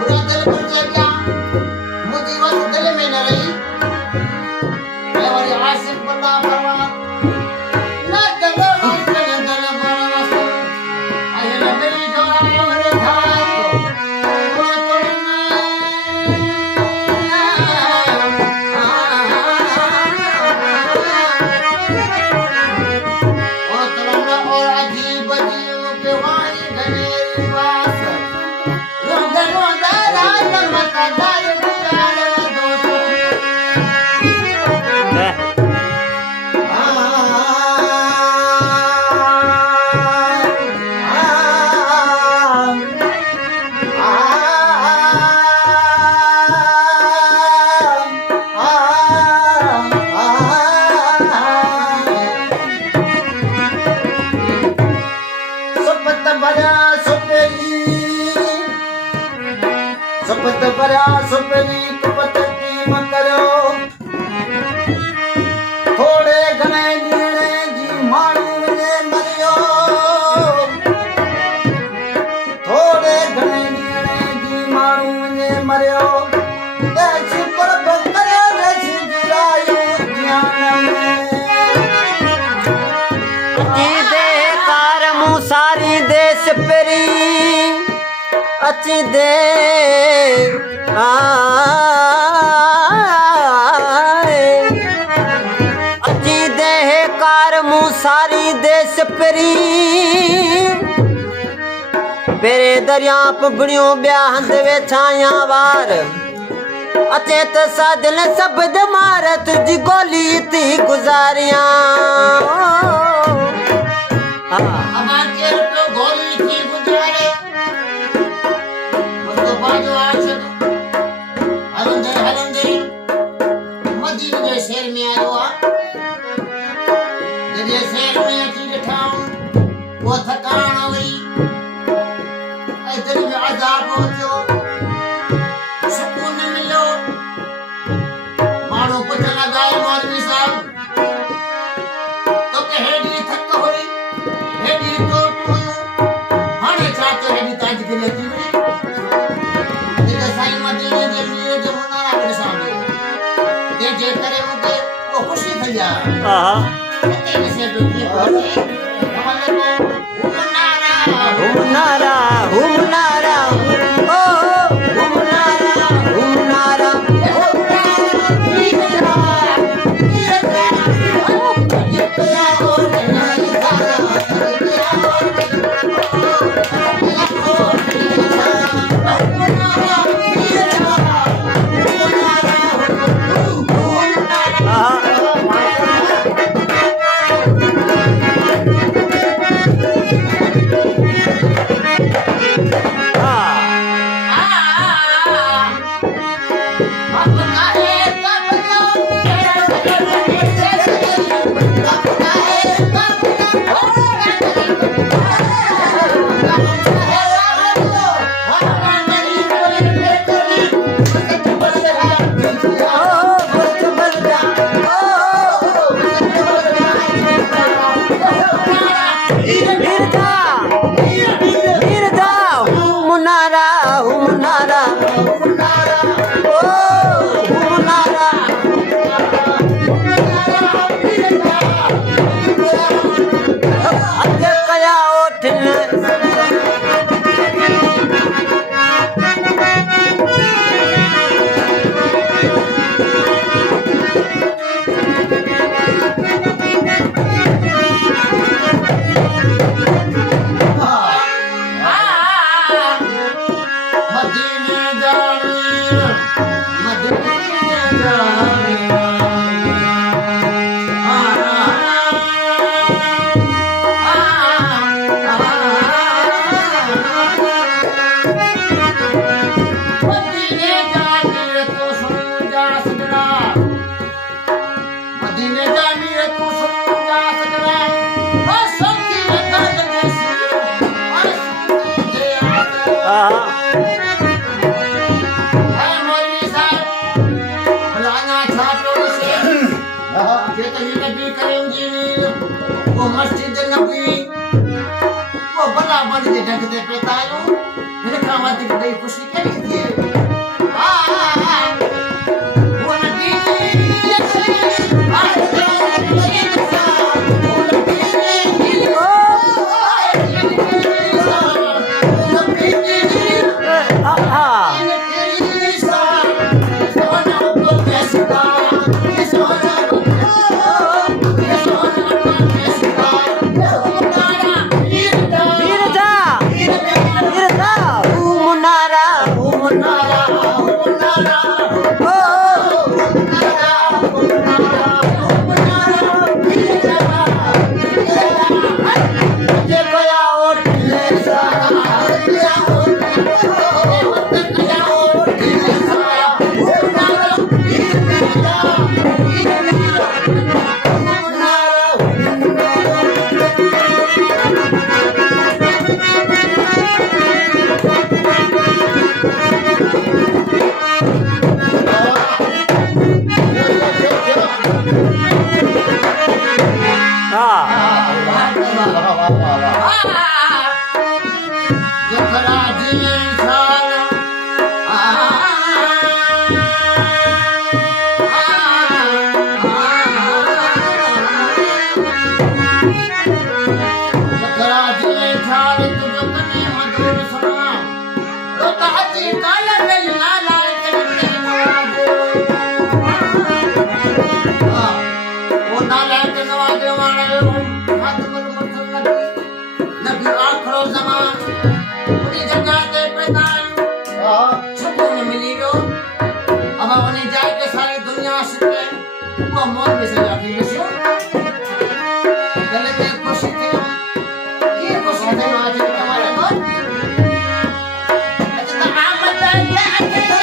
पूरा दिल भर गया मुझे बस दिल में न रही मैं वाली आसिफ बंदा फरमा ना जंगल जंगल बरवस आए न मेरी जोरा मेरे धार सपत भरिया सुपरी कुपत की मकरो थोड़े घणे ॾींहं जी माण्हू ने मरियो थोड़े घणे ॾींहं जी माण्हू ने मरियो देश कुर्ब करियो देश जुरायो ध्यान में अची दे कार मूं सारी देश परी अची दे अची दे कार मूं सारी देश परी पेरे दरिया पुगड़ियों ॿिया हंध वेछाया वार अचे त सादिल सभु मार तुंहिंजी गोली थी गुज़ारियां शहर में आयो आ जॾहिं शहर में अची ॾिठाऊं वो थकान हुई ऐं दिलि में अज़ाब थियो सुकून न मिलियो माण्हू पुछण लॻा मौलवी साहब तोखे हेॾी थक हुई हेॾी चोट हुयूं हाणे छा थियो हेॾी ताज़गी अची वई हिकु साईं मदीने जे मीर जो मुनारा गॾु साम्हूं तंहिंजे करे मूंखे वो ख़ुशी थी आहे हिते ॾिसे थो कीअं हुमनारा हुमनारा ओ हुमनारा हुमनारा अठ